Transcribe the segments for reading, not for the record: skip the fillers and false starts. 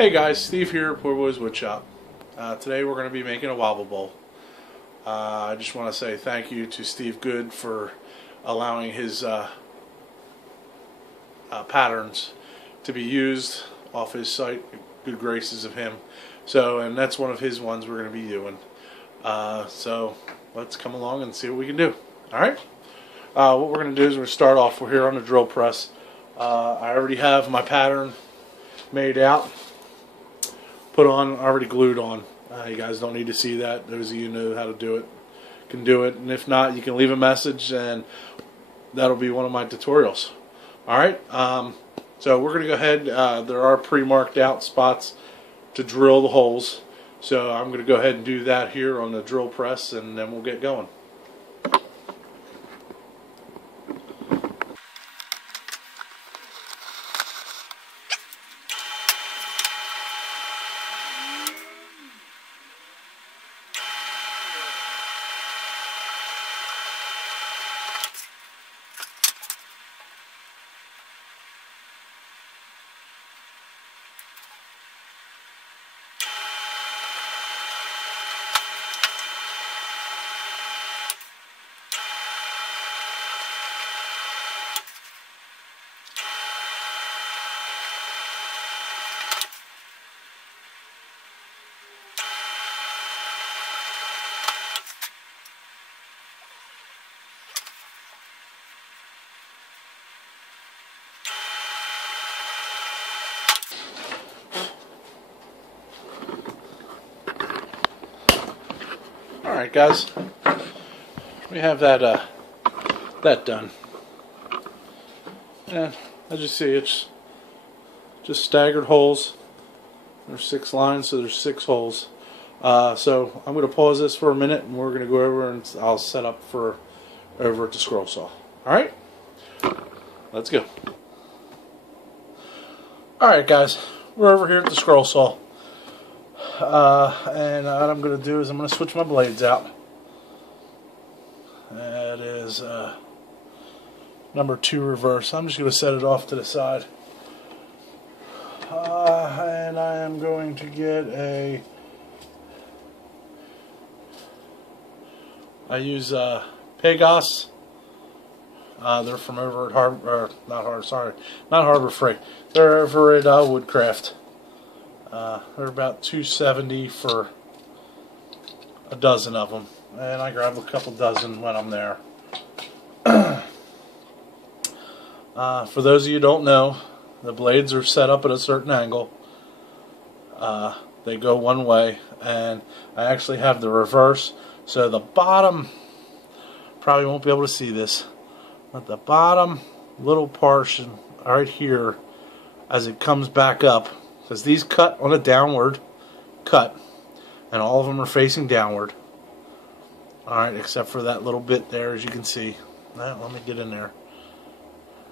Hey guys, Steve here at Poor Boys Woodshop. Today we're going to be making a wobble bowl. I just want to say thank you to Steve Good for allowing his patterns to be used off his site. Good graces of him. And that's one of his ones we're going to be doing. So let's come along and see what we can do. Alright? What we're going to do is we're going to start off. We're here on the drill press. I already have my pattern made out. Put on, already glued on. You guys don't need to see that. Those of you who know how to do it can do it, and if not, you can leave a message and that'll be one of my tutorials. Alright, so we're going to go ahead. There are pre-marked out spots to drill the holes, so I'm going to go ahead and do that here on the drill press, and then we'll get going. Alright guys, we have that done, and as you see, it's just staggered holes. There's 6 lines, so there's 6 holes. So I'm going to pause this for a minute, and we're going to go over and I'll set up for over at the scroll saw. Alright, let's go. Alright guys, we're over here at the scroll saw. And what I'm going to do is I'm going to switch my blades out. That is number 2 reverse. I'm just going to set it off to the side. And I am going to get I use Pegos. They're from over at not Harbor Freight. They're over at Woodcraft. They're about $2.70 for a dozen of them, and I grab a couple dozen when I'm there. For those of you who don't know, the blades are set up at a certain angle. They go one way, and I actually have the reverse, so the bottom, probably won't be able to see this, but the bottom little portion right here, as it comes back up, because these cut on a downward cut, and all of them are facing downward. Alright, except for that little bit there, as you can see. Let me get in there.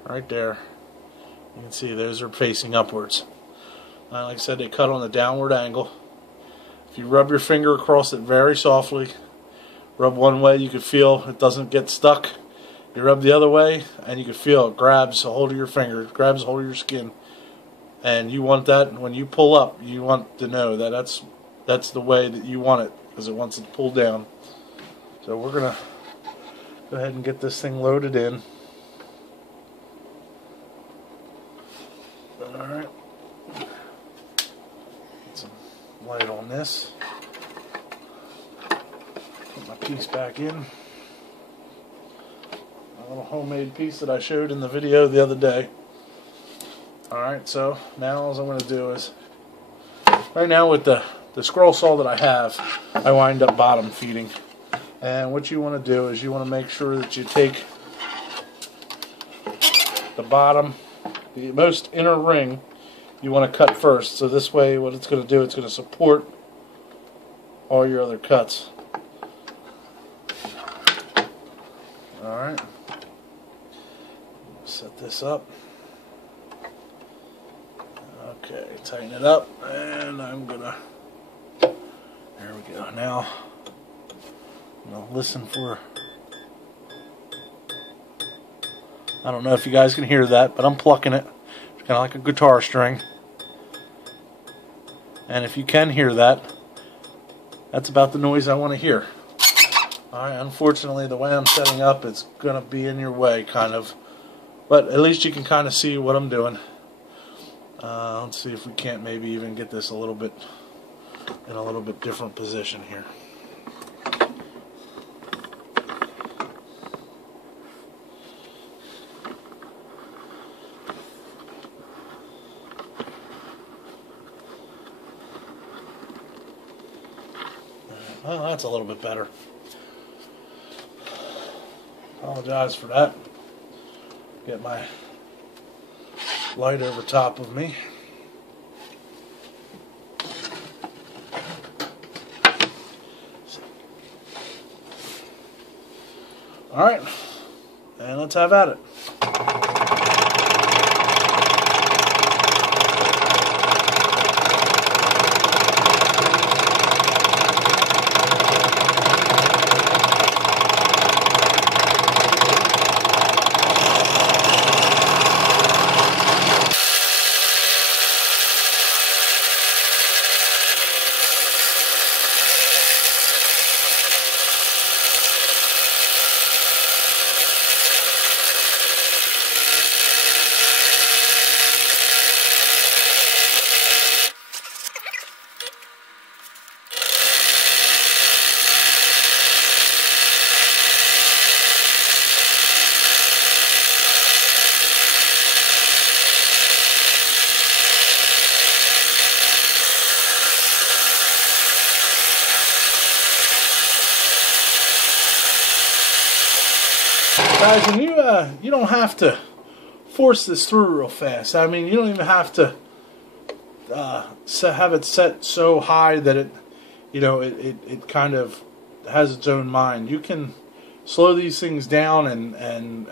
Right there. You can see those are facing upwards. Like I said, they cut on a downward angle. If you rub your finger across it very softly, rub one way, you can feel it doesn't get stuck. You rub the other way, and you can feel it grabs a hold of your finger, grabs a hold of your skin. And you want that, when you pull up, you want to know that that's the way that you want it, because it wants it pulled down. So we're going to go ahead and get this thing loaded in. Alright. Get some light on this. Put my piece back in. A little homemade piece that I showed in the video the other day. Alright, so now all I'm going to do is, right now with the scroll saw that I have, I wind up bottom feeding. And what you want to do is you want to make sure that you take the bottom, the most inner ring, you want to cut first. So this way what it's going to do, it's going to support all your other cuts. Alright, set this up. Okay, tighten it up, and I'm gonna, there we go. Now, I'm gonna listen for, I don't know if you guys can hear that, but I'm plucking it. It's kind of like a guitar string. And if you can hear that, that's about the noise I want to hear. Alright, unfortunately the way I'm setting up, it's going to be in your way, kind of. But at least you can kind of see what I'm doing. Let's see if we can't maybe even get this a little bit in a little bit different position here. Well, that's a little bit better. Apologize for that. Get my light over top of me. Alright, and let's have at it. Guys, and you don't have to force this through real fast. I mean, you don't even have to have it set so high that it kind of has its own mind. You can slow these things down and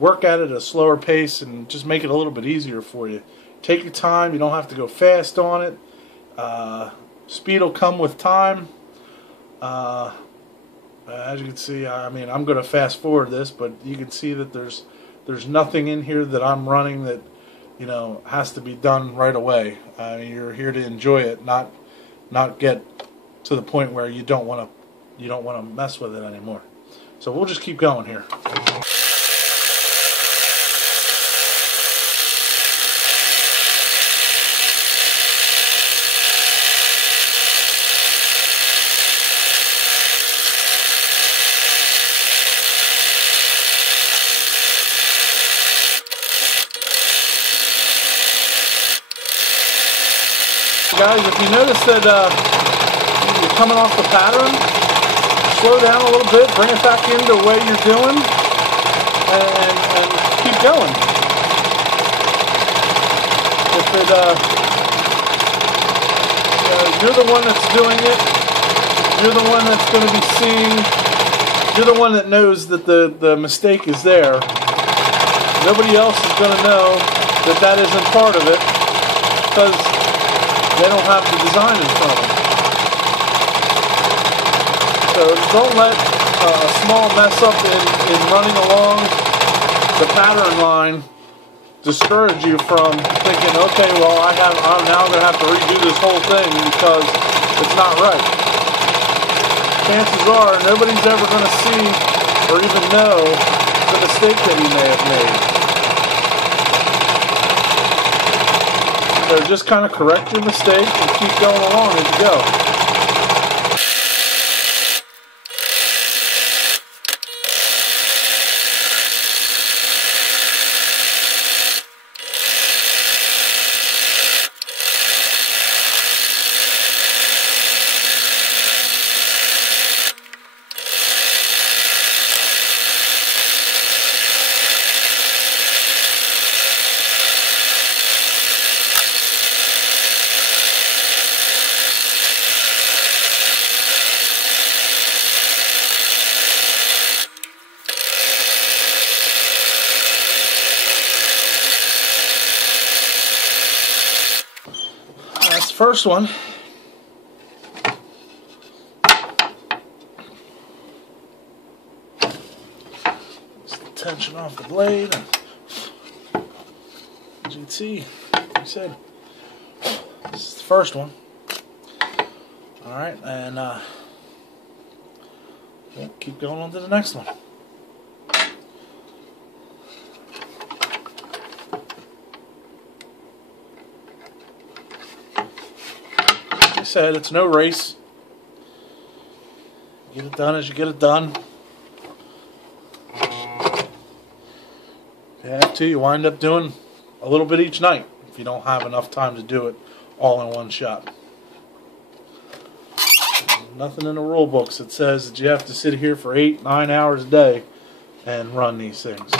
work at it at a slower pace and just make it a little bit easier for you. Take your time. You don't have to go fast on it. Speed will come with time. As you can see, I mean, I'm going to fast forward this, but you can see that there's nothing in here that I'm running that has to be done right away. I mean, you're here to enjoy it, not get to the point where you don't want to mess with it anymore. So we'll just keep going here. Guys, if you notice that you're coming off the pattern, slow down a little bit, bring it back into the way you're doing, and keep going. If it, you're the one that's doing it, you're the one that's going to be seeing, you're the one that knows that the mistake is there. Nobody else is going to know that that isn't part of it, because they don't have the design in front of them. So don't let a small mess up in running along the pattern line discourage you from thinking, okay, well I'm now going to have to redo this whole thing because it's not right. Chances are nobody's ever going to see or even know the mistake that you may have made. So just kind of correct your mistake and keep going along as you go. That's the first one. Just the tension off the blade. As you can see, like I said, This is the first one. Alright, and we'll keep going on to the next one. Like I said, it's no race. Get it done as you get it done. If you have to, you wind up doing a little bit each night if you don't have enough time to do it all in one shot. Nothing in the rule books that says that you have to sit here for 8-9 hours a day and run these things.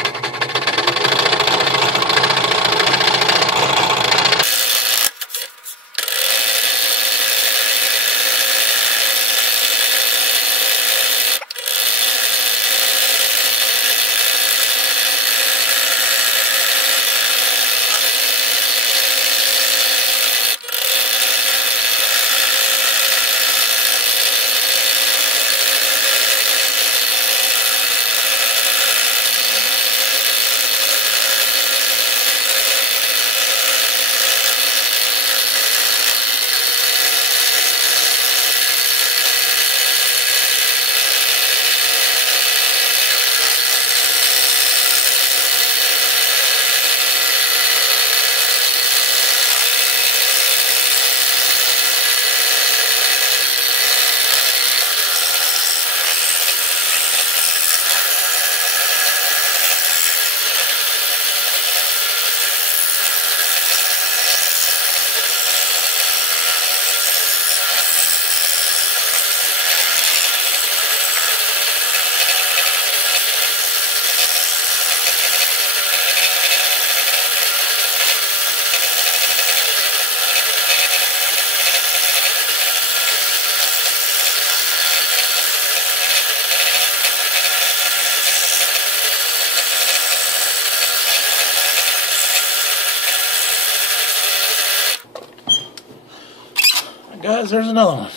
Guys, there's another one.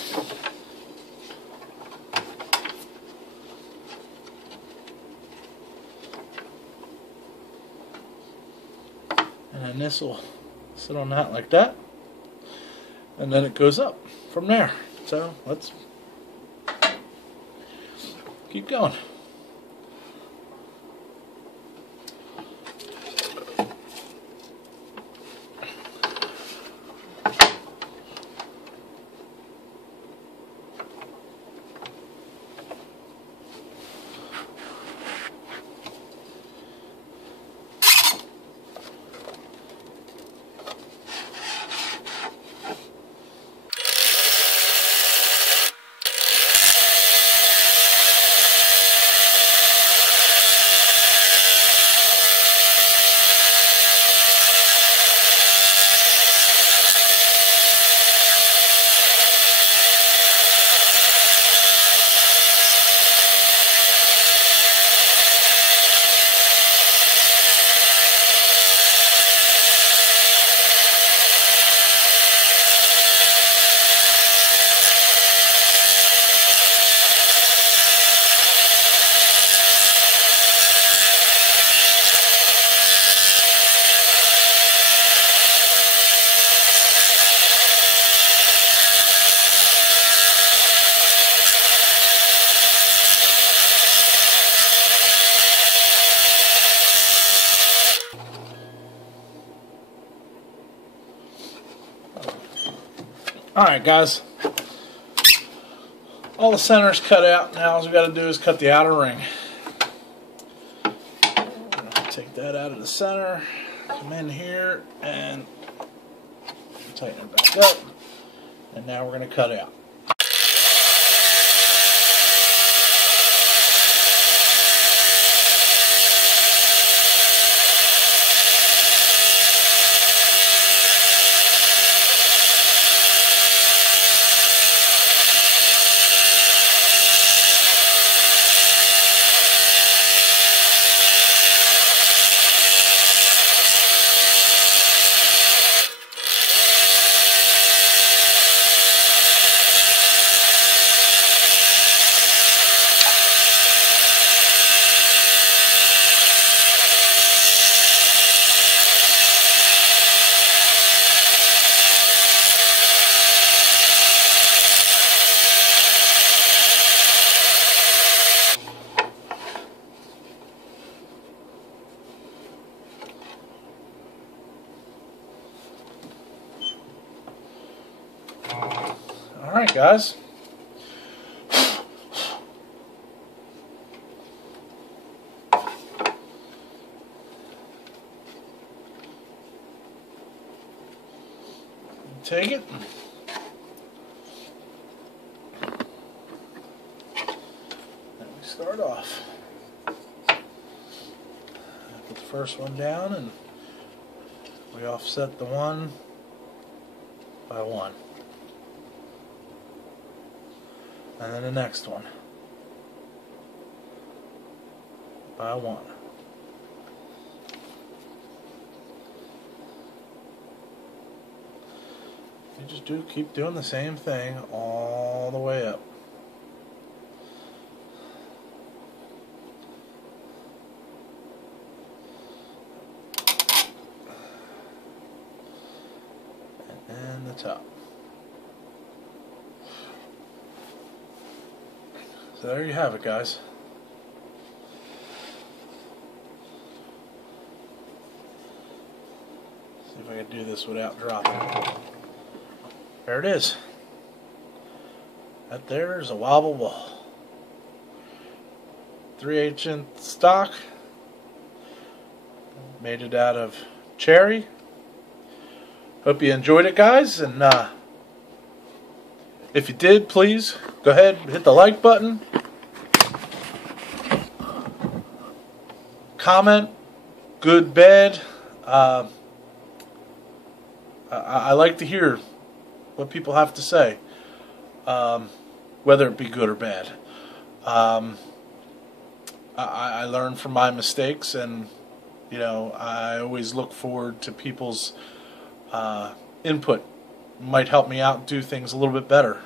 And then this will sit on that like that. And then it goes up from there. So let's keep going. Alright guys, all the center's cut out. Now all we got to do is cut the outer ring. Take that out of the center, come in here and tighten it back up, and now we're going to cut out. Alright, guys. Take it. And we start off. Put the first one down and we offset the one by one. And then the next one by one. You just keep doing the same thing all the way up. And the top. So there you have it, guys. See if I can do this without dropping. There it is. That there is a wobble ball. 3/8 inch stock. Made it out of cherry. Hope you enjoyed it, guys. And if you did, please go ahead and hit the like button. Comment. Good, bad. I like to hear what people have to say, whether it be good or bad. I learn from my mistakes, and you know, I always look forward to people's input. Might help me out do things a little bit better.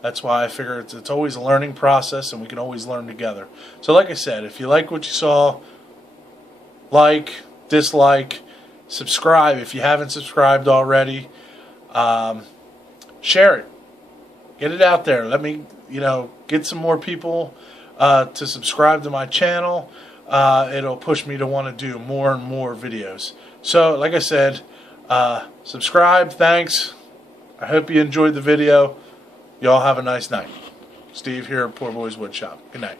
That's why I figure it's always a learning process, and we can always learn together. So like I said, if you like what you saw, like, dislike, subscribe if you haven't subscribed already. Share it. Get it out there. Let me, get some more people to subscribe to my channel. It'll push me to want to do more and more videos. So, like I said, subscribe. Thanks. I hope you enjoyed the video. Y'all have a nice night. Steve here at Poor Boys Woodshop. Good night.